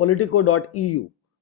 politico.eu,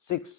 6,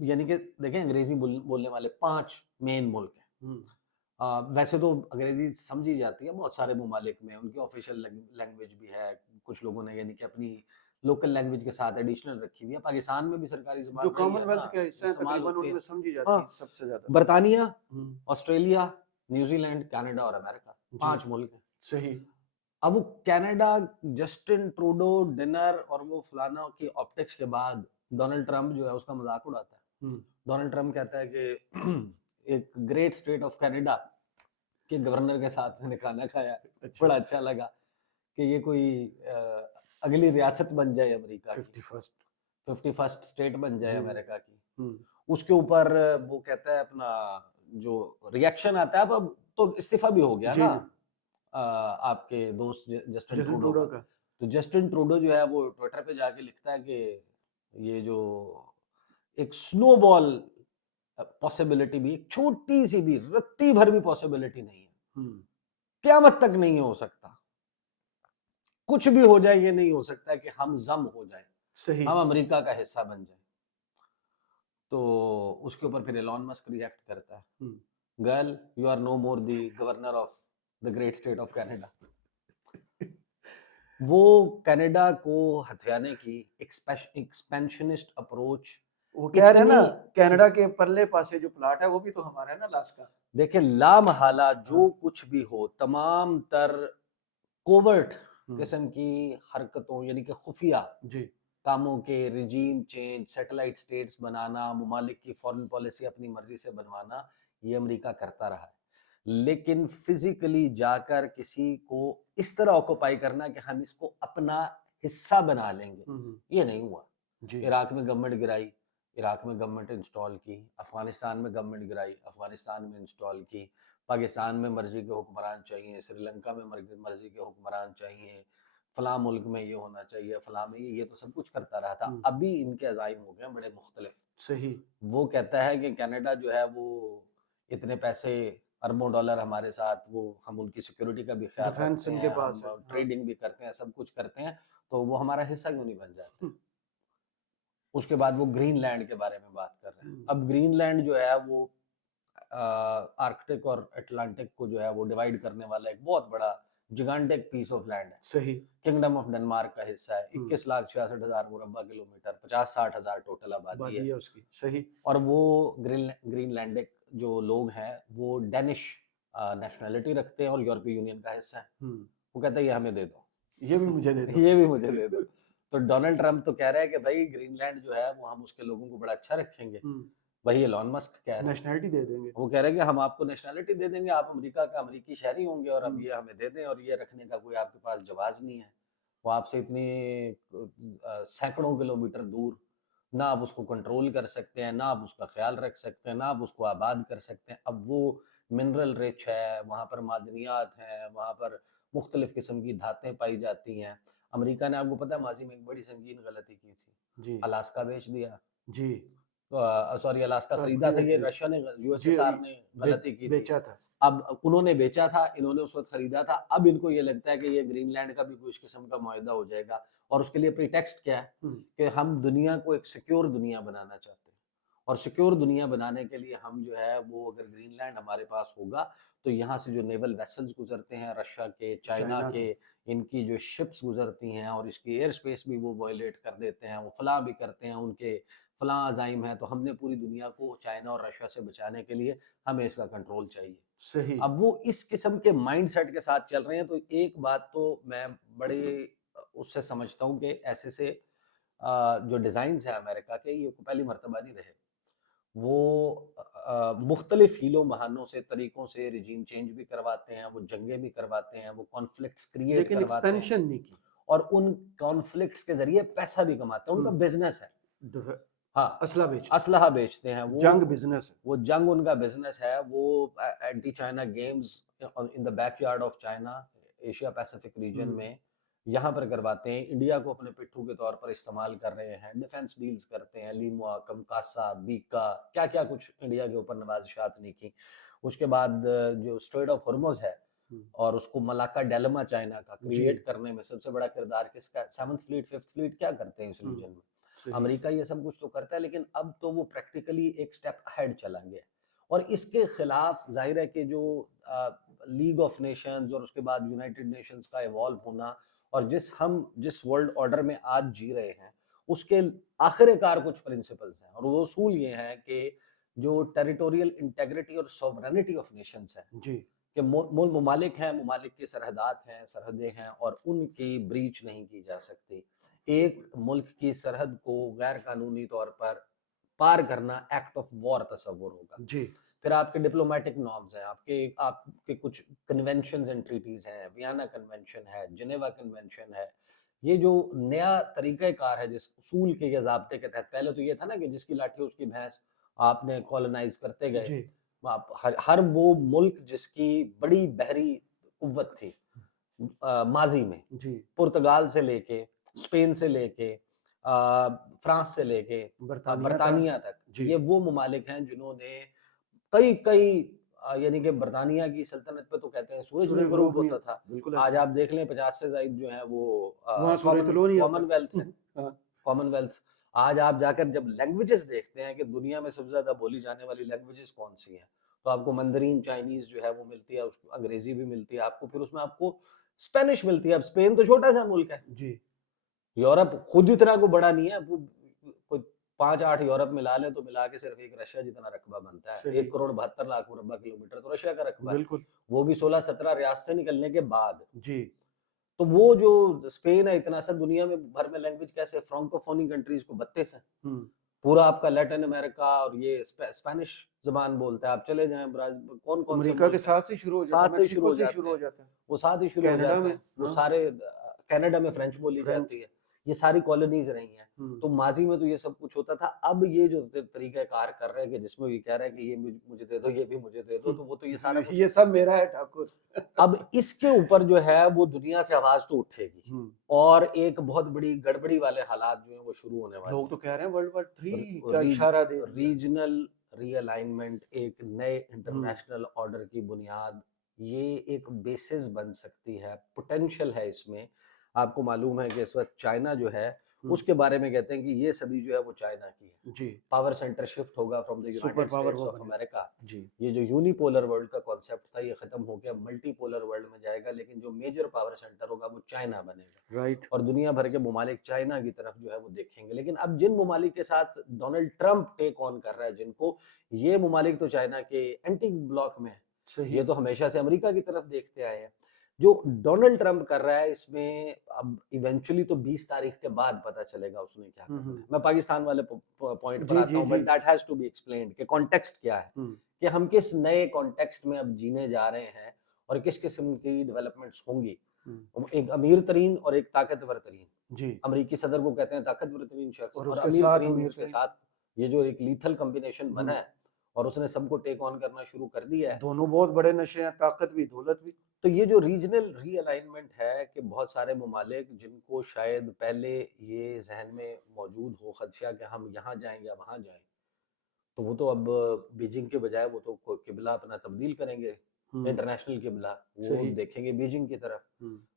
یعنی کہ دیکھیں انگریزی بولنے والے 5 مین ملک ہیں. ویسے تو انگریزی سمجھی جاتی ہے بہت سارے ممالک میں، ان کی آفیشیل لینگویج بھی ہے، کچھ لوگوں نے یعنی کہ اپنی لوکل لینگویج کے ساتھ ایڈیشنل رکھی ہوئی ہے. پاکستان میں بھی سرکاری زبان جو رہی ہے کامن نا، ویلتھ کا حصہ ہے استعمال تقریباً ہوتی ان ہے. میں سمجھی ہاں، جاتی ہے سب سے زیادہ. برطانیہ، ہوں، آسٹریلیا، نیوزی لینڈ، کینیڈا اور امریکہ، جی 5 ملک ہیں. صحیح. اب وہ کینیڈا، جسٹن ٹروڈو ڈنر اور وہ فلانا کی آپٹکس کے بعد ڈونلڈ ٹرمپ جو ہے اس کا مذاق اڑاتا ہے. ڈونلڈ ٹرمپ کہتا ہے کہ ایک گریٹ اسٹیٹ آف کینیڈا کے گورنر کے ساتھ میں نے کھانا کھایا، بڑا اچھا لگا کہ یہ کوئی اگلی ریاست بن جائے امریکہ کی، 51st اسٹیٹ بن جائے امریکہ کی. اس کے اوپر وہ کہتا ہے اپنا جو ریئیکشن آتا ہے، اب تو استعفیٰ بھی ہو گیا نا آپ کے دوست جسٹن ٹروڈو کا. تو جسٹن ٹروڈو جو ہے وہ ٹویٹر پہ جا کے لکھتا ہے کہ یہ جو ایک سنو بال پاسبلٹی بھی، ایک چھوٹی سی بھی رتی بھر بھی پاسبلٹی نہیں ہے، قیامت تک نہیں ہو سکتا، کچھ بھی ہو جائے، یہ نہیں ہو سکتا کہ ہم ضم ہو جائیں، صحیح. ہم امریکہ کا حصہ بن جائیں. تو اس کے اوپر پھر ایلون مسک ریئیکٹ کرتا ہے، girl you are no more the governor of the great state of Canada. وہ کینیڈا کو ہتھیانے کی ایکسپینشنسٹ اپروچ، وہ کہہ رہے ہیں نا کینیڈا کے پرلے پاسے جو پلاٹ ہے وہ بھی تو ہمارا ہے نا لاسکا. دیکھیں لا محالہ جو کچھ بھی ہو، تمام تر کوورٹ قسم کی حرکتوں یعنی کہ خفیہ کاموں کے، رجیم چینج، سیٹلائٹ سٹیٹس بنانا، ممالک کی فورن پالیسی اپنی مرضی سے بنوانا، یہ امریکہ کرتا رہا ہے. لیکن فزیکلی جا کر کسی کو اس طرح آکوپائی کرنا کہ ہم اس کو اپنا حصہ بنا لیں گے، یہ نہیں ہوا. عراق میں گورنمنٹ گرائی، عراق میں گورنمنٹ انسٹال کی، افغانستان میں گورنمنٹ گرائی، افغانستان میں انسٹال کی، پاکستان میں مرضی کے حکمران چاہیے، سری لنکا میں مرضی کے حکمران چاہیے، فلاں ملک میں یہ ہونا چاہیے، فلاں میں یہ تو سب کچھ کرتا رہا تھا. ابھی ان کے عزائم ہو گئے بڑے مختلف. صحیح. وہ کہتا ہے کہ کینیڈا جو ہے وہ اتنے پیسے اربوں ڈالر ہمارے ساتھ، وہ ہم ان کی سیکیورٹی کا بھی خیال رکھتے ہیں، ہم ٹریڈنگ بھی کرتے ہیں، سب کچھ کرتے ہیں، تو وہ ہمارا حصہ کیوں نہیں بن جاتے. اس کے بعد وہ گرین لینڈ کے بارے میں بات کر رہے ہیں. اب گرین لینڈ جو ہے وہ آرکٹک اور اٹلانٹک کو جو ہے وہ ڈیوائیڈ کرنے والا ایک بہت بڑا جگانٹک پیس آف لینڈ ہے. صحیح. کنگڈم آف ڈنمارک کا حصہ ہے، 21,66,000 مربع کلومیٹر، 50-60 ہزار ٹوٹل آبادی ہے اس کی. صحیح. اور وہ گرین لینڈک جو لوگ ہیں وہ ڈینش نیشنلٹی رکھتے ہیں اور یورپی یونین کا حصہ ہے. وہ کہتا ہے یہ ہمیں دے دو، یہ بھی مجھے دے دو، یہ بھی مجھے دے دو. تو ڈونلڈ ٹرمپ تو کہہ رہے ہیں کہ بھائی گرین لینڈ جو ہے وہ ہم اس کے لوگوں کو بڑا اچھا رکھیں گے. وہی ایلون مسک کہہ رہے ہیں نیشنلٹی دے دیں گے. وہ کہہ رہے ہیں کہ ہم آپ کو نیشنلٹی دے دیں گے، آپ امریکہ کا امریکی شہری ہوں گے اور اب یہ ہمیں دے دیں، اور یہ رکھنے کا کوئی آپ کے پاس جواز نہیں ہے. وہ آپ سے اتنی سینکڑوں کلومیٹر دور، نہ آپ اس کو کنٹرول کر سکتے ہیں، نہ آپ اس کا خیال رکھ سکتے ہیں، نہ آپ اس کو آباد کر سکتے ہیں. اب وہ منرل رچ ہے، وہاں پر معدنیات ہیں، وہاں پر مختلف قسم کی دھاتیں پائی جاتی ہیں. امریکہ نے آپ کو پتہ ہے ماضی میں ایک بڑی سنگین غلطی کی تھی، الاسکا بیچ دیا. سوری الاسکا خریدا تھا، یہ رشیا نے، یو ایس ایس آر نے غلطی کی تھی. اب انہوں نے بیچا تھا، انہوں نے اس وقت خریدا تھا. اب ان کو یہ لگتا ہے کہ یہ گرین لینڈ کا بھی کوئی اس قسم کا معاہدہ ہو جائے گا، اور اس کے لیے پریٹیکسٹ کیا ہے کہ ہم دنیا کو ایک سیکیور دنیا بنانا چاہتے ہیں. اور سیکیور دنیا بنانے کے لیے ہم جو ہے وہ اگر گرین لینڈ ہمارے پاس ہوگا تو یہاں سے جو نیول ویسلز گزرتے ہیں رشیا کے، چائنا کے، ان کی جو شپس گزرتی ہیں اور اس کی ایئر سپیس بھی وہ وائلیٹ کر دیتے ہیں، وہ فلاں بھی کرتے ہیں، ان کے فلاں عزائم ہیں، تو ہم نے پوری دنیا کو چائنا اور رشیا سے بچانے کے لیے ہمیں اس کا کنٹرول چاہیے. صحیح. اب وہ اس قسم کے مائنڈ سیٹ کے ساتھ چل رہے ہیں. تو ایک بات تو میں بڑے اس سے سمجھتا ہوں کہ ایسے سے جو ڈیزائنز ہیں امریکہ کے، یہ پہلی مرتبہ نہیں رہے. وہ مختلف ہیلوں بہانوں سے، طریقوں سے رجیم چینج بھی کرواتے ہیں، وہ جنگیں بھی کرواتے ہیں، وہ کانفلکٹس کریٹ لیکن کرواتے ہیں، ایکسپینشن نہیں کی، اور ان کانفلکٹس کے ذریعے پیسہ بھی کماتے ہیں. ان کا بزنس ہے، ہاں اسلحہ بیچتے ہیں، وہ جنگ بزنس ہے، وہ جنگ ان کا بزنس ہے. وہ anti China games in the backyard of China, Asia Pacific region میں یہاں پر کرواتے ہیں. انڈیا کو اپنے پٹھوں کے طور پر استعمال کر رہے ہیں، ڈیفنس ڈیلز کرتے ہیں، لیموا، کمکاسا، بیکا، کیا کیا کچھ انڈیا کے اوپر نوازشات نہیں کی. اس کے بعد جو اسٹریٹ آف ہرمز ہے اور اس کو ملاکا ڈیلما چائنا کا کریٹ کرنے میں سب سے بڑا کردار کس کا ہے؟ 7th فلیٹ 5th فلیٹ کیا کرتے ہیں اس ریجن میں. امریکہ یہ سب کچھ تو کرتا ہے، لیکن اب تو وہ پریکٹیکلی ایک سٹیپ اہیڈ چلا گیا، اور اس کے خلاف ظاہر ہے کہ جو لیگ آف نیشنز اور اس کے بعد یونائٹڈ نیشنز کا ایوالو ہونا، اور جس ورلڈ آرڈر میں آج جی رہے ہیں، اس کے آخر کار کچھ پرنسپلز ہیں، اور وہ اصول یہ ہیں کہ جو ٹیریٹوریل انٹیگریٹی اور سوورنٹی آف نیشنز ہے، جی کہ ممالک ہیں، ممالک کی سرحدات ہیں، سرحدیں ہیں، اور ان کی بریچ نہیں کی جا سکتی. ایک ملک کی سرحد کو غیر قانونی طور پر پار کرنا ایکٹ آف وار تصور ہوگا. جی پھر آپ کے ڈپلومیٹک نارمز ہیں، آپ کے کچھ کنونشنز اینڈ ٹریٹیز ہیں، ویانا کنونشن ہے، جنیوا کنونشن ہے. یہ جو نیا طریقہ کار ہے جس اصول کے یا ضابطے کے تحت، پہلے تو یہ تھا نا کہ جس کی لاٹھی اس کی بھینس، آپ نے کالونائز کرتے گئے. جی ہر وہ ملک جس کی بڑی بحری قوت تھی ماضی میں، جی پرتگال سے لے کے، اسپین سے لے کے، فرانس سے لے کے برطانیہ تک، جی یہ وہ ممالک ہیں جنہوں نے کئی یعنی کہ برطانیہ کی سلطنت پہ تو کہتے ہیں سورج نہیں غروب ہوتا تھا. بالکل آج آپ دیکھ لیں 50 سے زائد جو ہیں وہ وہاں سورج طلوع نہیں ہوتا. کامن ویلتھ ہے. کامن ویلتھ آج آپ جا کر جب لینگویجز دیکھتے ہیں کہ دنیا میں سب سے زیادہ بولی جانے والی لینگویجز کون سی ہیں، تو آپ کو مندرین چائنیز جو ہے وہ ملتی ہے، اس کو انگریزی بھی ملتی ہے آپ کو، پھر اس میں آپ کو اسپینش ملتی ہے. اب اسپین تو چھوٹا سا ملک ہے، جی یورپ خود اتنا کو بڑا نہیں ہے، کوئی 5-8 یورپ ملا لیں تو ملا کے صرف ایک رشیا جتنا رقبہ بنتا ہے. 1,72,00,000 مربع کلومیٹر تو رشیا کا رقبہ ہے، بالکل. وہ بھی 16-17 ریاستیں نکلنے کے بعد. جی تو وہ جو اسپین ہے، اتنا سا دنیا میں بھر میں لینگویج کیسے، فرانکوفونی کنٹریز کو 32 ہیں، پورا آپ کا لیٹن امریکہ اور یہ اسپینش زبان بولتا ہے. آپ چلے جائیں کون سے امریکہ کے ساتھ سے شروع ہو جاتا ہے، ساتھ سے شروع ہو جاتا ہے. وہ ساتھ ہی شروع ہو کینیڈا جاتے میں ہیں. وہ سارے کینیڈا میں فرینچ بولی فرینچ. جاتی ہے، یہ ساری کالونیز رہی ہیں. تو ماضی میں تو یہ سب کچھ ہوتا تھا. اب یہ جو طریقہ کار کر رہے ہیں کہ جس میں یہ کہہ رہے ہیں کہ یہ مجھے دے دو، یہ بھی مجھے دے دو، تو وہ تو یہ سارا کچھ یہ سب میرا ہے ٹھاکر. اب اس کے اوپر جو ہے وہ دنیا سے آواز تو اٹھے گی، اور ایک بہت بڑی گڑبڑی والے حالات جو ہیں وہ شروع ہونے والے لوگ تو کہہ رہے ہیں ورلڈ وار 3 کا ہیں. اشارہ دے دیا. ریجنل ری الائنمنٹ ایک نئے انٹرنیشنل آرڈر کی بنیاد، یہ ایک بیسس بن سکتی ہے، پوٹینشیل ہے اس میں. آپ کو معلوم ہے کہ اس وقت چائنا جو ہے اس کے بارے میں کہتے ہیں کہ یہ صدی جو ہے وہ چائنا کی ہے. جی پاور سینٹر شفٹ ہوگا from the United States of America. جی یہ جو یونی پولر ورلڈ کا کانسیپٹ تھا یہ ختم ہو گیا، ملٹی پولر ورلڈ میں جائے گا، لیکن جو میجر پاور سینٹر ہوگا وہ چائنا بنے گا. رائٹ. اور دنیا بھر کے ممالک چائنا کی طرف جو ہے وہ دیکھیں گے. لیکن اب جن ممالک کے ساتھ ڈونلڈ ٹرمپ ٹیک آن کر رہا ہے، جن کو یہ ممالک تو چائنا کے اینٹی بلاک میں ہے، یہ تو ہمیشہ سے امریکہ کی طرف دیکھتے آئے ہیں. جو ڈونلڈ ٹرمپ کر رہا ہے اس میں اب ایونچولی تو 20 تاریخ کے بعد پتہ چلے گا اس نے کیا کرنا ہے. میں پاکستان والے پوائنٹ پر آتا ہوں، but that has to be explained کہ کانٹیکسٹ کیا ہے، کہ ہم کس نئے کانٹیکسٹ میں اب جینے جا رہے ہیں اور کس قسم کی ڈیولپمنٹس ہوں گی. ایک امیر ترین اور ایک طاقتور ترین. جی امریکی صدر کو کہتے ہیں طاقتور ترین شخص، اور اس امیر ترین اس کے ساتھ یہ جو ایک لیتھل کمبینیشن بنا ہے، اور اس نے سب کو ٹیک آن کرنا شروع کر دیا ہے. دونوں بہت بڑے نشے ہیں، طاقت بھی دولت بھی. تو یہ جو ریجنل ری الائنمنٹ ہے کہ بہت سارے ممالک جن کو شاید پہلے یہ ذہن میں موجود ہو خدشہ کہ ہم یہاں جائیں یا وہاں جائیں، تو وہ تو اب بیجنگ کے بجائے وہ تو قبلہ اپنا تبدیل کریں گے، انٹرنیشنل قبلہ وہ دیکھیں گے بیجنگ کی طرف.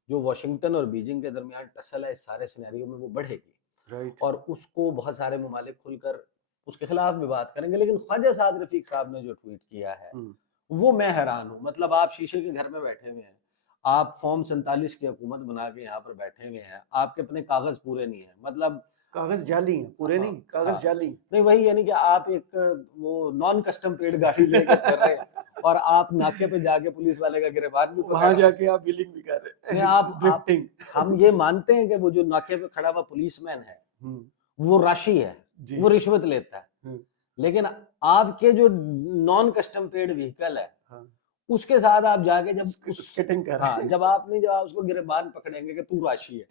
جو واشنگٹن اور بیجنگ کے درمیان ٹسل ہے اس سارے سینیریو میں وہ بڑھے گی، اور اس کو بہت سارے ممالک کھل کر اس کے خلاف بھی بات کریں گے. لیکن خواجہ سعد رفیق صاحب نے جو ٹویٹ کیا ہے وہ میں حیران ہوں. مطلب آپ شیشے کے گھر میں بیٹھے ہوئے ہیں، آپ فارم 47 کی حکومت بنا کے یہاں پر بیٹھے ہوئے ہیں، آپ کے اپنے کاغذ پورے نہیں ہیں، مطلب کاغذ جعلی ہیں، پورے نہیں، کاغذ جعلی نہیں. وہی یعنی کہ آپ ایک وہ نان کسٹم پیڈ گاڑی لے کے پھر رہے ہیں، اور آپ ناکے پہ جا کے پولیس والے کا گریبان بھی وہاں جا کے آپ بلنگ بھی کر رہے ہیں. ہم یہ مانتے ہیں کہ وہ جو ناکے پہ کھڑا ہوا پولیس مین ہے وہ راشی ہے، وہ رشوت لیتا ہے، لیکن آپ کے جو نان کسٹم پیڈ وہیکل ہے اس کے ساتھ آپ جا کے جب آپ اس کو گریبان پکڑیں گے کہ تو راشی ہے،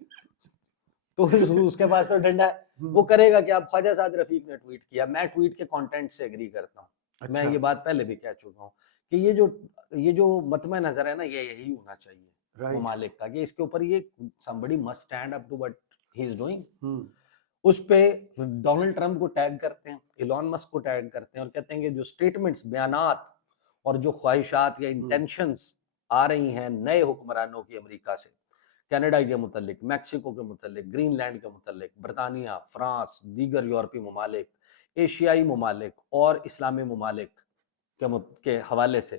تو اس کے پاس تو ڈنڈا ہے، وہ کرے گا کہ آپ خواجہ سعد رفیق نے ٹویٹ کیا. میں ٹویٹ کے کانٹینٹ سے ایگری کرتا ہوں. میں یہ بات پہلے بھی کہہ چکا ہوں کہ یہ جو مطمع نظر ہے نا، یہ یہی ہونا چاہیے ممالک کا، کہ اس کے اوپر یہ somebody must stand up to what he is doing. اس پہ ڈونلڈ ٹرمپ کو ٹیگ کرتے ہیں، ایلون مسک کو ٹیگ کرتے ہیں، اور کہتے ہیں کہ جو سٹیٹمنٹس، بیانات اور جو خواہشات یا انٹینشنز آ رہی ہیں نئے حکمرانوں کی امریکہ سے، کینیڈا کے متعلق، میکسیکو کے متعلق، گرین لینڈ کے متعلق، برطانیہ، فرانس، دیگر یورپی ممالک، ایشیائی ممالک اور اسلامی ممالک کے حوالے سے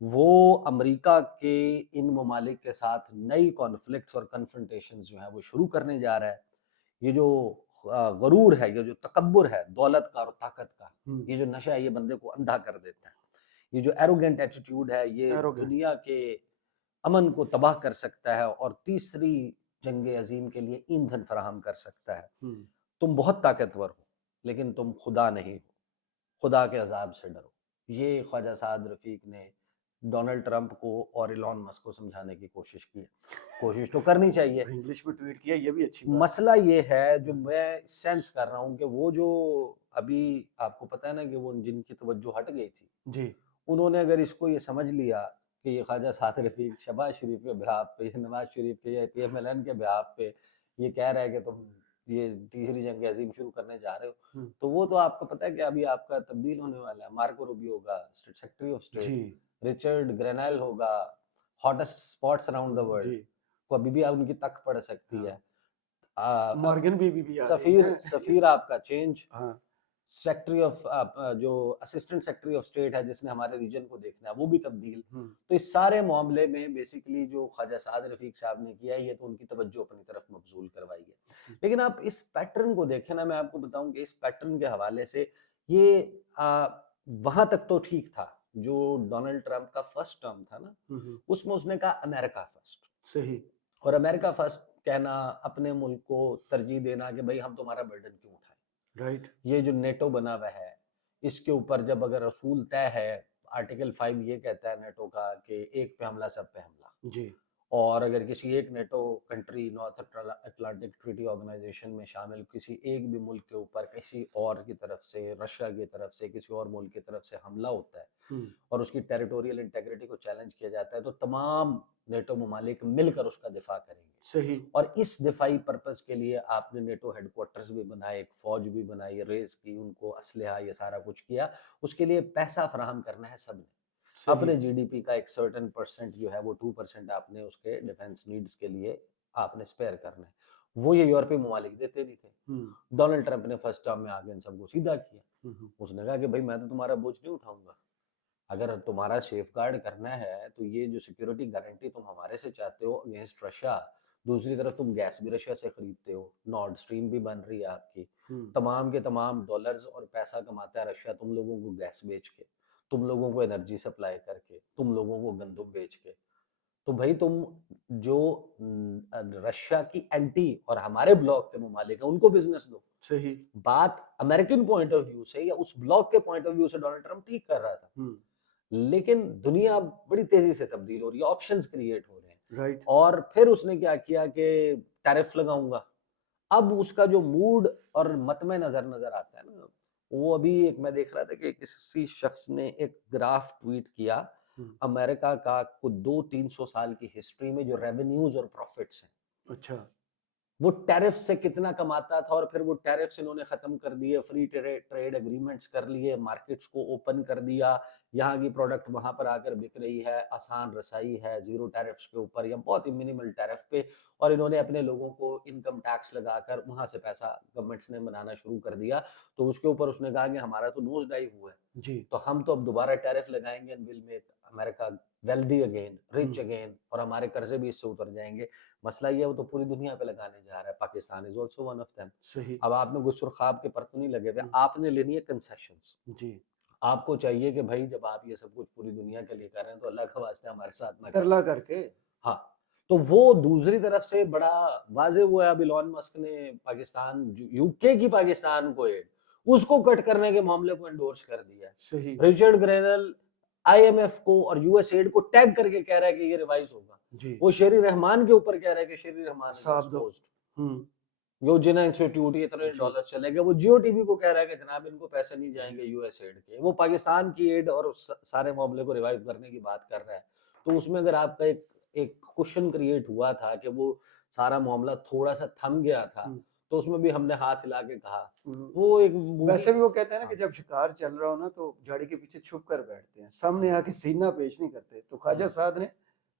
وہ امریکہ کے ان ممالک کے ساتھ نئی کانفلکٹس اور کنفرنٹیشنز جو ہیں وہ شروع کرنے جا رہا ہے۔ یہ جو غرور ہے، یہ جو تکبر ہے دولت کا اور طاقت کا، یہ جو نشہ ہے یہ بندے کو اندھا کر دیتا ہے۔ یہ جو ایروگینٹ ایٹیٹیوڈ ہے یہ دنیا کے امن کو تباہ کر سکتا ہے اور تیسری جنگ عظیم کے لیے ایندھن فراہم کر سکتا ہے۔ تم بہت طاقتور ہو لیکن تم خدا نہیں ہو، خدا کے عذاب سے ڈرو۔ یہ خواجہ سعد رفیق نے ڈونلڈ ٹرمپ کو اور ایلون مسک کو سمجھانے کی کوشش کی ہے۔ کوشش تو کرنی چاہیے، انگلش میں ٹویٹ کیا، یہ بھی اچھی بات۔ مسئلہ یہ ہے جو میں سینس کر رہا ہوں کہ وہ جو ابھی آپ کو پتہ ہے نا کہ وہ جن کی توجہ ہٹ گئی تھی جی، انہوں نے اگر اس کو یہ سمجھ لیا کہ یہ خواجہ سعد رفیق شہباز شریف کے بہاف پہ، نواز شریف کے یا پی ایم ایل این کے بہاف پہ یہ کہہ رہا ہے کہ تم یہ تیسری جنگ عظیم شروع کرنے جا رہے ہو، تو وہ تو آپ کو پتہ ہے کہ ابھی آپ کا تبدیل ہونے والا ہے۔ مارکو روبیو ہوگا secretary of state, Richard Grenell ہوگا hottest spots around the world, کو ابھی بھی ان کی تک پڑ سکتی ہے۔ مارگن بھی سفیر آپ کا چینج، سیکٹری آف جو اسسٹنٹ سیکٹری آف اسٹیٹ ہے جس نے ہمارے ریجن کو دیکھنا ہے وہ بھی تبدیل۔ تو اس سارے معاملے میں بیسیکلی جو خواجہ سعد رفیق صاحب نے کیا ہے یہ تو ان کی توجہ اپنی طرف مبذول کروائی ہے۔ لیکن آپ اس پیٹرن کو دیکھیں نا، میں آپ کو بتاؤں کہ اس پیٹرن کے حوالے سے یہ وہاں تک تو ٹھیک تھا جو ڈونلڈ ٹرمپ کا فرسٹ ٹرم تھا نا، اس میں اس نے کہا امریکہ فرسٹ، صحیح، اور امریکہ فرسٹ کہنا، اپنے ملک کو ترجیح دینا کہ بھائی ہم تمہارا برڈن کیوں اٹھائیں۔ رائٹ، یہ جو نیٹو بنا ہوا ہے اس کے اوپر جب اگر اصول طے ہے، آرٹیکل 5 یہ کہتا ہے نیٹو کا کہ ایک پہ حملہ سب پہ حملہ، جی، اور اگر کسی ایک NATO country North Atlantic Treaty Organization میں شامل کسی ایک بھی ملک کے اوپر کسی اور کی طرف سے، رشیا کی طرف سے، کسی اور ملک کی طرف سے حملہ ہوتا ہے اور اس کی ٹیریٹوریل انٹیگریٹی کو چیلنج کیا جاتا ہے تو تمام نیٹو ممالک مل کر اس کا دفاع کریں گے۔ صحیح، اور اس دفاعی پرپس کے لیے آپ نے نیٹو ہیڈ کوارٹرز بھی بنائے، ایک فوج بھی بنائی، ریز کی، ان کو اسلحہ یہ سارا کچھ کیا، اس کے لیے پیسہ فراہم کرنا ہے سب نے۔ اپنے جی ڈی پی کا ایک سرٹن پرسنٹ جو ہے وہ 2% آپ نے اس کے ڈیفنس نیڈز کے لیے آپ نے اسپیئر کرنا ہے۔ وہ یہ یورپی ممالک دیتے نہیں تھے۔ ڈونلڈ ٹرمپ نے فرسٹ ٹرم میں آگے ان سب کو سیدھا کیا۔ اس نے کہا کہ بھائی میں تو تمہارا بوجھ نہیں اٹھاؤں گا، اگر تمہارا سیف گارڈ کرنا ہے تو یہ جو سیکیورٹی گارنٹی تم ہمارے سے چاہتے ہو اگینسٹ رشیا، دوسری طرف تم گیس بھی رشیا سے خریدتے ہو، نارڈ اسٹریم بھی بن رہی ہے آپ کی، تمام کے تمام ڈالرز اور پیسہ کماتا ہے رشیا تم لوگوں کو گیس بیچ کے، تم لوگوں کو انرجی سپلائی کر کے، تم لوگوں کو گندم بیچ کے۔ تو بھائی تم جو رشیا کی اینٹی اور ہمارے بلاک کے ممالک ہیں ان کو بزنس دو۔ صحیح، بات امریکن پوائنٹ آف ویو سے یا اس بلاک کے پوائنٹ آف ویو سے ڈونلڈ ٹرمپ ٹھیک کر رہا تھا، لیکن دنیا بڑی تیزی سے تبدیل ہو رہی ہے، آپشنز کریٹ ہو رہے ہیں، رائٹ، اور پھر اس نے کیا کیا کہ ٹیرف لگاؤں گا۔ اب اس کا جو موڈ اور متمع نظر آتا ہے نا، وہ ابھی ایک میں دیکھ رہا تھا کہ کسی شخص نے ایک گراف ٹویٹ کیا امریکہ کا 200-300 سال کی ہسٹری میں جو ریونیوز اور پروفٹس ہیں، اچھا، وہ ٹیرف سے کتنا کماتا تھا، اور پھر وہ ٹیرفس انہوں نے ختم کر دیے، فری ٹریڈ اگریمنٹس کر لیے، مارکیٹس کو اوپن کر دیا، یہاں کی پروڈکٹ وہاں پر آ کر بک رہی ہے، آسان رسائی ہے زیرو ٹیرفس کے اوپر یا بہت ہی منیمل ٹیرف پہ، اور انہوں نے اپنے لوگوں کو انکم ٹیکس لگا کر وہاں سے پیسہ گورنمنٹس نے بنانا شروع کر دیا۔ تو اس کے اوپر اس نے کہا کہ ہمارا تو نوز ڈائیو ہوا ہے، جی، تو ہم تو اب دوبارہ ٹیرف لگائیں گے and we'll make America wealthy again, rich again، اور ہمارے قرضے بھی اس سے اتر جائیں گے۔ مسئلہ یہ ہے وہ تو پوری دنیا پہ لگانے جا رہا ہے، Pakistan is also one of them۔ صحیح، اب آپ نے گسر خواب کے پر تو نہیں لگے ہوئے، آپ نے لینی ہے کنسیشنز۔ جی، آپ کو چاہیے کہ بھائی جب آپ یہ سب کچھ پوری دنیا کے لیے کر رہے ہیں تو اللہ کا واسطہ ہمارے ساتھ نہ کریں، ترلا کر کے، ہاں۔ تو وہ دوسری طرف سے بڑا واضح ہوا ہے، اب ایلون مسک نے پاکستان یو کے کی پاکستان کو ایڈ اس کو کٹ کرنے کے معاملے کو انڈورس کر دیا ہے۔ صحیح، رچرڈ گرینل آئی ایم ایف کو اور یو ایس ایڈ کو ٹیگ کر کے کہہ رہا ہے کہ یہ ریوائز ہوگا، جی، وہ شیری رحمان کے اوپر کہہ رہا ہے کہ شیری رحمان صاحب دو، جو جنا انسٹیٹیوٹ یہ اتنے ڈالر چلے گئے، وہ جیو ٹی وی کو کہہ رہا ہے کہ جناب ان کو پیسے نہیں جائیں گے یو ایس ایڈ کے، وہ پاکستان کی ایڈ اور سارے معاملے کو ریوائیو کرنے کی بات کر رہا ہے۔ تو اس میں اگر آپ کا ایک کوشن کریٹ ہوا تھا کہ وہ سارا معاملہ تھوڑا سا تھم گیا تھا، تو اس میں بھی ہم نے ہاتھ ہلا کے کہا، وہ ایک ویسے بھی وہ کہتے ہیں نا کہ جب شکار چل رہا ہو نا تو جھاڑی کے پیچھے چھپ کر بیٹھتے ہیں، سامنے آ کے سینہ پیش نہیں کرتے، تو خواجہ سعد نے